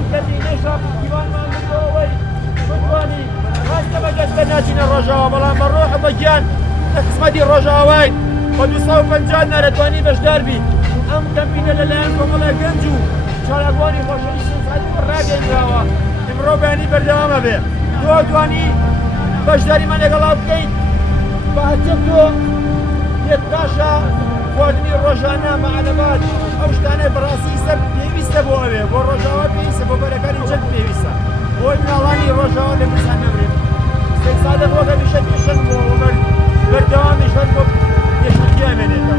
چەند کەسی نێشاب دیوانمان بردەوەی بتوانی ڕاستە بەگەشتە ناچینە ڕۆژاوا بەڵام بە ڕۆح بە گیان لە قسمەتی ڕۆژاوای بە 250 نارەتوانی بەشدار بی ئەم کەمپینە لەلایەن کۆمەڵە گەنج و چالاکوانی خۆشەویستی سەعادی ڕاگەیەنراوە ئەمڕۆ بەیانی بەردەوامە بێ تۆ توانی بەشداریمان لەگەڵا بکەیت بە هەچە تۆ پێت باشە خواردنی ڕۆژانە مەعلەمات ئەو شتانەی بەڕاستی سەر پێویستە بۆ ئەوێ بۆ ڕۆژاوا پێویستە بۆ بەرەکانی جەنگ پێویستە بۆی مناڵانی ڕۆژاوا لە برسان نەبرێت سێک سادەق وەکە میشە پێشن بۆ بەردەوامیش هەر بۆ پێشنگی ئەمێنێتەوە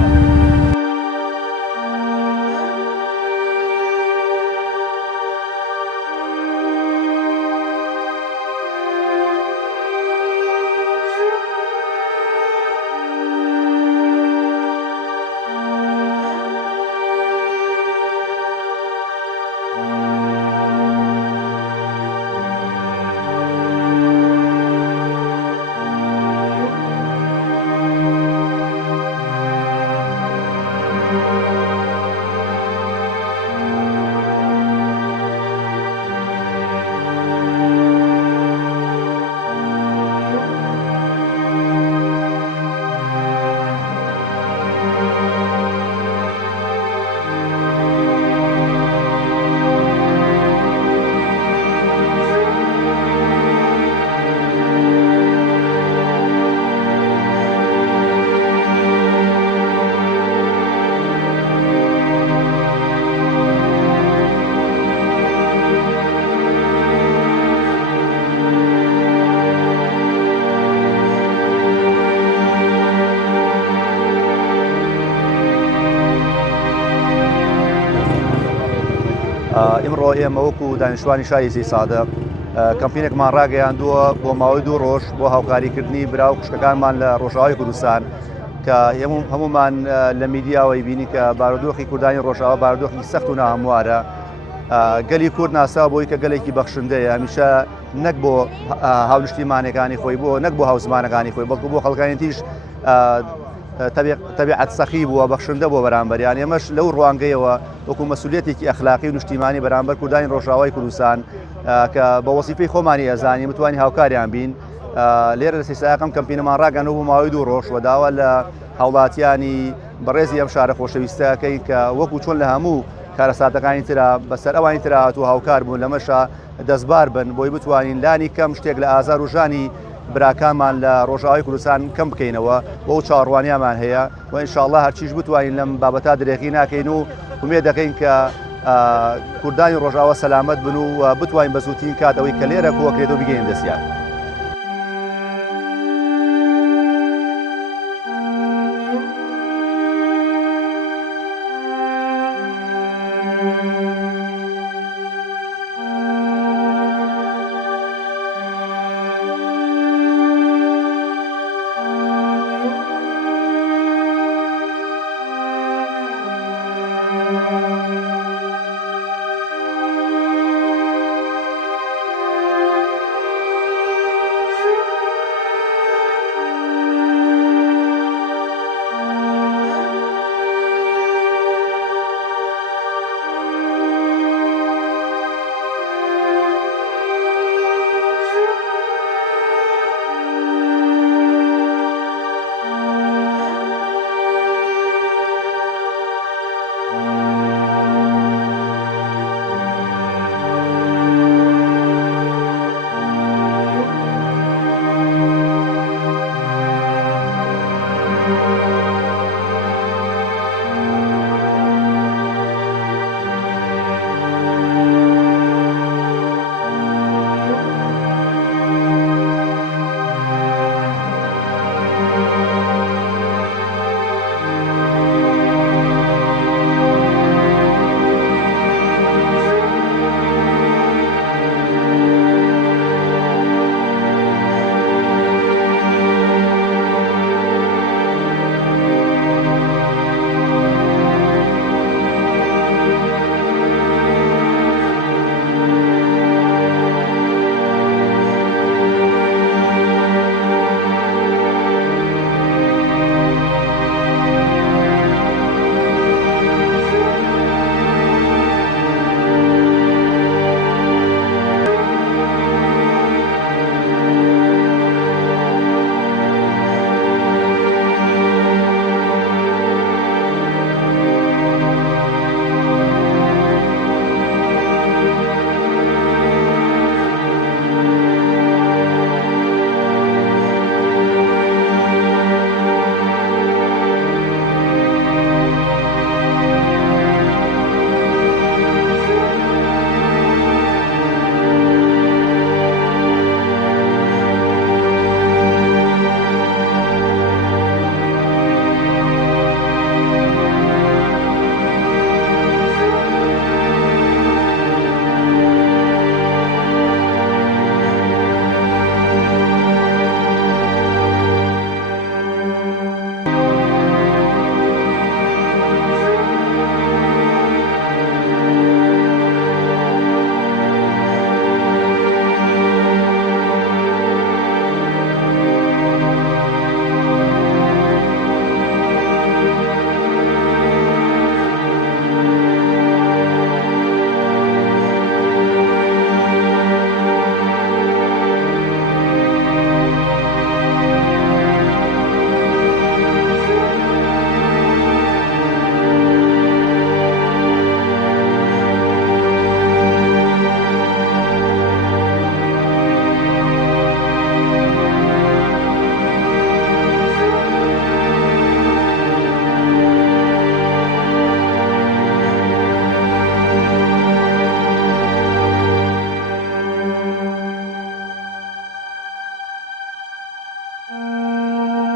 ئێمڕۆ ئێمە وەکو دانیشتوانی شاری سەی سادەق کەمپینێکمان ڕاگەیاندووە بۆ ماوەی 2 ڕۆژ بۆ هاوکاریکردنی برا و خوشکەکانمان لە ڕۆژاوای کوردستان کە هەمومان لە میدیاوەی بینی کە بارودۆخی کوردانی ڕۆژاوا بارودۆخی سەخت و ناهەموارە گەلی کورد ناسا بۆی کە گەلێکی بەخشندەیە هەمیشە نەک بۆ هاونیشتیمانەکانی خۆی بۆ نەک بۆ هاوزمانەکانی خۆی بەڵکو بۆ خەڵکانیتیش تەبیعەت سەخی بووە بەخشندە بۆ بەرامبەریان ئێمەش لەو ڕوانگەیەوە وەکو مەسئولیەتێکی ئەخلاقی و نیشتیمانی بەرامبەر کوردانی ڕۆژاوای کوردستان کە بە وەزیفەی خۆمانی ئەزانی متوانی هاوکاریان بین لێرە لە سەیساقم کەمپینەمان ڕاگەنەوە بۆ ماوەی 2 ڕۆژ و داوا لە هاوڵاتیانی بەڕێزی ئەم شارە خۆشەویستەکەی کە وەکو چۆن لە هەموو کارەساتەکانی ترا بەسەر ئەوانی ترا و هاوکار بوون لەمەشە دەستبار بن بۆی بتوانین لانی کەم شتێک لە ئازار و ژانی براکانمان لە ڕۆژاوای کوردستان کەم بکەینەوە بۆ چاڕوانیامان هەیە و ئینشاءڵڵا هەرچیش بتوانین لەم بابەتا درێغی ناکەین و ومێ دەکەین کە کوردانی ڕۆژاوا سەلامەت بن و بتوانین بە زووترین کاتەوەی کە لێرە کۆکرێت و بگەین دەستیان.